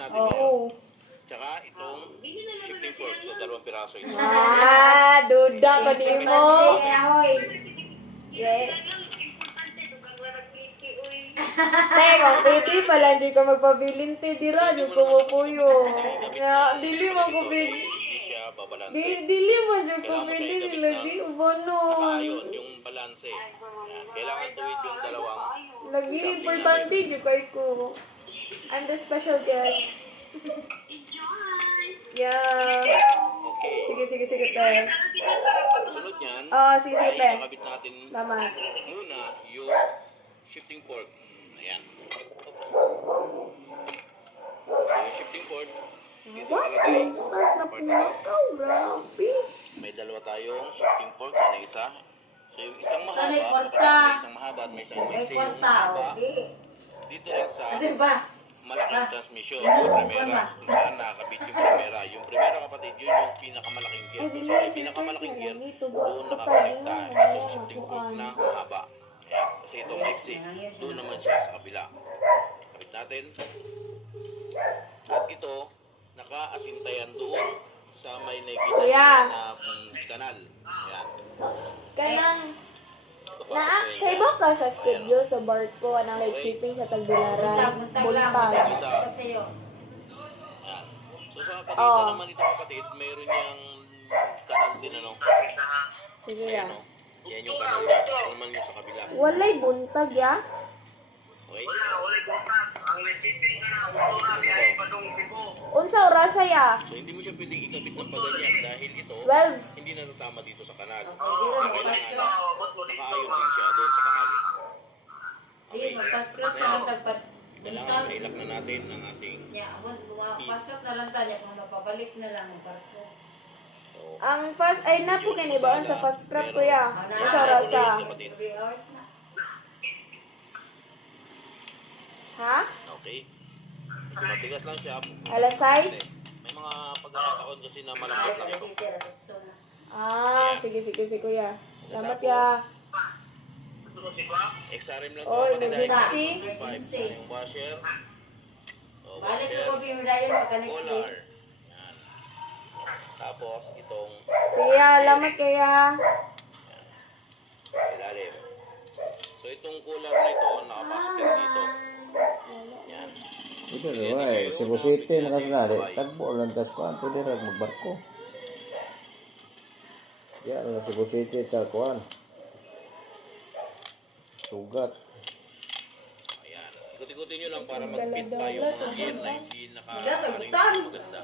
natin yan. Oo. Tsaka itong shifting fork. So, 2 piraso ito. Duda ko di mo. Te, kung pwede pala, hindi ka magpabilin, te, dira, di ko mo puyo. Nga, dili mo ko pwede. Hindi siya babalanse. Dili mo dyan ko pwede nila, di ubanon. Nakaayon, yung balanse. Yan. Kailangan tuwid yung dalawang. Lagi, importante, di kay ko. I'm the special guest. Yeah. Okay. Sige, te. Sunod niyan, Sige, ay te. nakabit natin Tama. muna yung shifting fork. Ayan. So, yung shifting fork, dito What? nalagay. Start na pinakaw, grabe. May dalawa tayong shifting fork. Sana isa. So, yung isang mahaba, Sana yung kwarta. may isang mahaba at may isang May maiksi. Yung kwarta, mahaba, okay. dito rin sa Ano ba? malaking transmission. Ano, Sa ano primera. ba? Kung saan nakakabit yung primera. Yung primera, kapatid, yun yung pinakamalaking gear. Ay, So, di sa mo may surprise pinakamalaking na gear, lang ito. doon Kapag nakakonekta yun, yung shifting fork makuhaan. na mahaba. Ayan. Kasi itong maiksi, doon naman siya sa kabila. Kapit natin. At ito, naka-asintayan doon sa may nakikita Kuya. na kanal. Ayan. Kanang, Kapag kay ba ka sa schedule sa barko anang light shipping sa Tagbilaran? Buntag lang. Buntag sa'yo. Ayan. So sa kapatid Oh. naman ito kapatid, mayroon niyang kanal din ano. Sige Ayan, ya. oh. Yan yung kanal niya. Ito naman yung sa kabila. Walay buntag ya. Okay? Unsa orasa ya? So hindi mo siya pwedeng ikabit ng paganyan dahil ito 12. hindi natatama dito sa kanal. Hindi rin Kailangan magpas-scrap. nakaayon din siya doon sa kanal. Hindi, magpas-scrap na lang tagpat. Kailangan mailak na natin ang ating Paskat na lang tayo kung napabalik na lang ang barko. Ang fast ay na po kanibaon sa fast prep ko ya. Unsa orasa? 3 hours na. Ha? okay. Medyo matigas lang siya. Alas 6? May mga pagkakataon kasi na malambot lang ito. City, Rasatso na. Sige kuya. Salamat ya. XRM lang Oy, kapatid, dahil emergency. 5. Yung washer. O, Balik washer. ko ko yung dayon pagka next day. Collar. Yan. Tapos itong Sige ya, salamat kaya. ilalim. So itong collar na ito, nakapasok din dito. Yan. Ito rin, ay, Cebu City nakasunari. Tagbo lang tas kuan, pwede rin magbarko. Yan lang Cebu City, tas kuan. Sugat. Ayan. Ikot-ikutin nyo lang para mag-fit pa yung mga gear na hindi naka-aring maganda.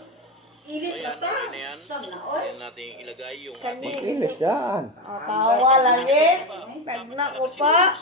Ilis So na ayan, ta. okay na yan. Saan na oy? Ayan natin ilagay yung ating Ilis daan. Tawa lang eh. Tagna ko pa.